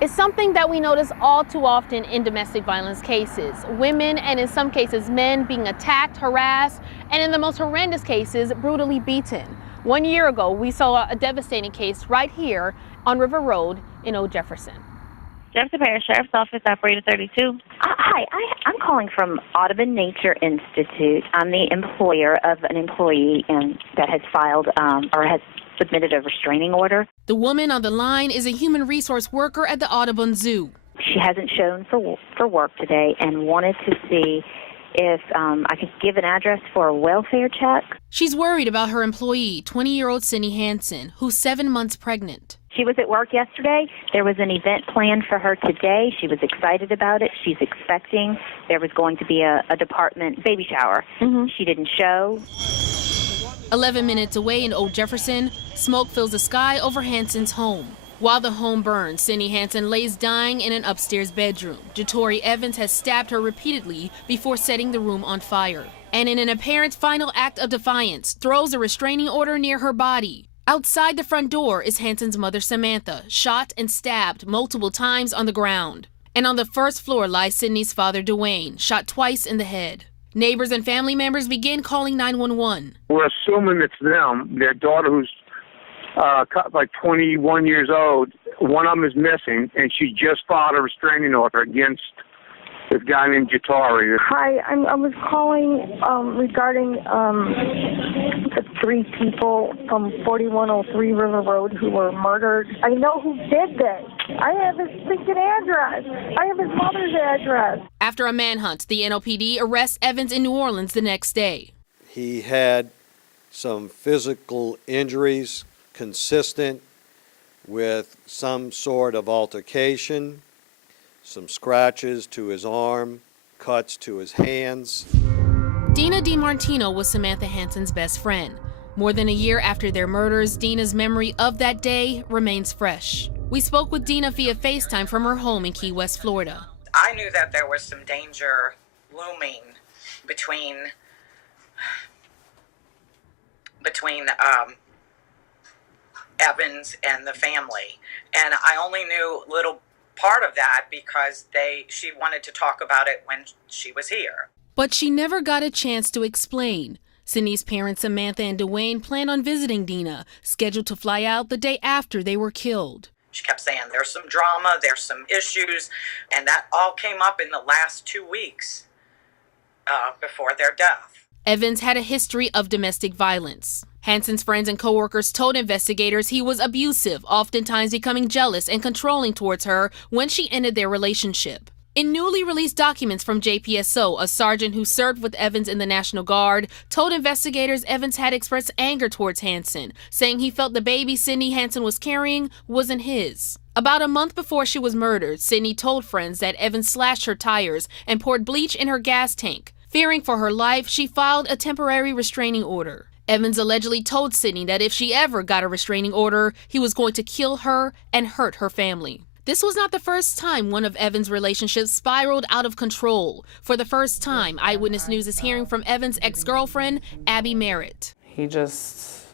It's something that we notice all too often in domestic violence cases. Women, and in some cases men, being attacked, harassed, and in the most horrendous cases, brutally beaten. 1 year ago, we saw a devastating case right here on River Road in Old Jefferson. Jefferson Parish Sheriff's Office, Operator 32. Hi, I'm calling from Audubon Nature Institute. I'm the employer of an employee that has filed or has submitted a restraining order. The woman on the line is a human resource worker at the Audubon Zoo. She hasn't shown for work today and wanted to see if I could give an address for a welfare check. She's worried about her employee, 20-year-old Cindy Hanson, who's 7 months pregnant. She was at work yesterday. There was an event planned for her today. She was excited about it. She's expecting there was going to be a department baby shower. She didn't show. 11 minutes away in Old Jefferson, smoke fills the sky over Hanson's home. While the home burns, Cindy Hanson lays dying in an upstairs bedroom. JaTory Evans has stabbed her repeatedly before setting the room on fire. And in an apparent final act of defiance, throws a restraining order near her body. Outside the front door is Hanson's mother, Samantha, shot and stabbed multiple times on the ground. And on the first floor lies Sydney's father, Dwayne, shot twice in the head. Neighbors and family members begin calling 911. We're assuming it's them. Their daughter, who's like 21 years old, one of them is missing, and she just filed a restraining order against this guy named JaTory. Hi, I was calling regarding the 3 people from 4103 River Road who were murdered. I know who did this. I have his freaking address. I have his mother's address. After a manhunt, the NOPD arrests Evans in New Orleans the next day. He had some physical injuries consistent with some sort of altercation, some scratches to his arm, cuts to his hands. Dina DiMartino was Samantha Hanson's best friend. More than a year after their murders, Dina's memory of that day remains fresh. We spoke with Dina via FaceTime from her home in Key West, Florida. I knew that there was some danger looming between Evans and the family, and I only knew little part of that because she wanted to talk about it when she was here. But she never got a chance to explain. Cindy's parents, Samantha and Dwayne, planned on visiting Dina, scheduled to fly out the day after they were killed. She kept saying there's some drama, there's some issues, and that all came up in the last 2 weeks before their death. Evans had a history of domestic violence. Hanson's friends and coworkers told investigators he was abusive, oftentimes becoming jealous and controlling towards her when she ended their relationship. In newly released documents from JPSO, a sergeant who served with Evans in the National Guard told investigators Evans had expressed anger towards Hanson, saying he felt the baby Cindy Hanson was carrying wasn't his. About a month before she was murdered, Cindy told friends that Evans slashed her tires and poured bleach in her gas tank. Fearing for her life, she filed a temporary restraining order. Evans allegedly told Cindy that if she ever got a restraining order, he was going to kill her and hurt her family. This was not the first time one of Evans' relationships spiraled out of control. For the first time, Eyewitness News is hearing from Evans' ex-girlfriend, Abby Merritt. He just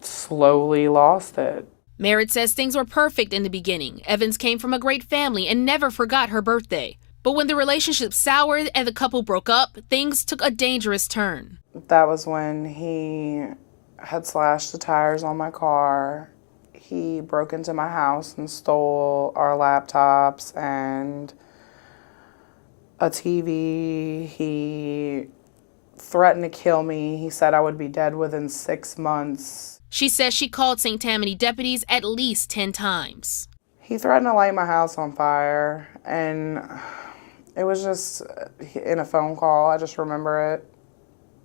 slowly lost it. Merritt says things were perfect in the beginning. Evans came from a great family and never forgot her birthday. But when the relationship soured and the couple broke up, things took a dangerous turn. That was when he had slashed the tires on my car. He broke into my house and stole our laptops and a TV. He threatened to kill me. He said I would be dead within 6 months. She says she called St. Tammany deputies at least 10 times. He threatened to light my house on fire, and it was just in a phone call. I just remember it.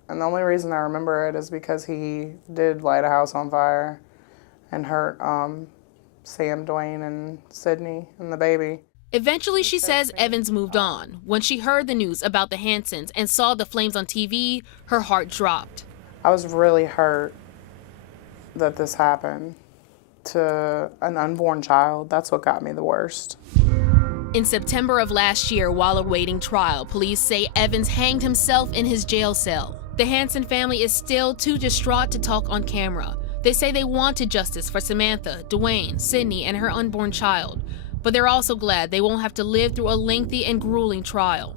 And the only reason I remember it is because he did light a house on fire and hurt Sam, Dwayne, and Sydney, and the baby. Eventually, she says Evans moved on. When she heard the news about the Hansons and saw the flames on TV, her heart dropped. I was really hurt that this happened to an unborn child. That's what got me the worst. In September of last year, while awaiting trial, police say Evans hanged himself in his jail cell. The Hanson family is still too distraught to talk on camera. They say they wanted justice for Samantha, Dwayne, Sydney, and her unborn child. But they're also glad they won't have to live through a lengthy and grueling trial.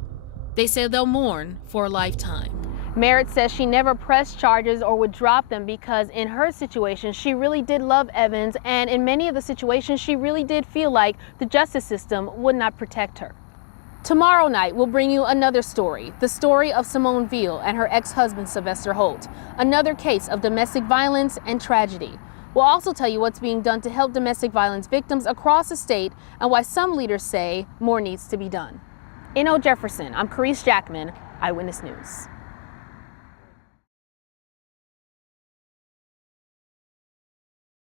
They say they'll mourn for a lifetime. Merritt says she never pressed charges or would drop them because in her situation, she really did love Evans, and in many of the situations, she really did feel like the justice system would not protect her. Tomorrow night, we'll bring you another story, the story of Simone Veal and her ex-husband, Sylvester Holt, another case of domestic violence and tragedy. We'll also tell you what's being done to help domestic violence victims across the state and why some leaders say more needs to be done. In Old Jefferson, I'm Carice Jackman, Eyewitness News.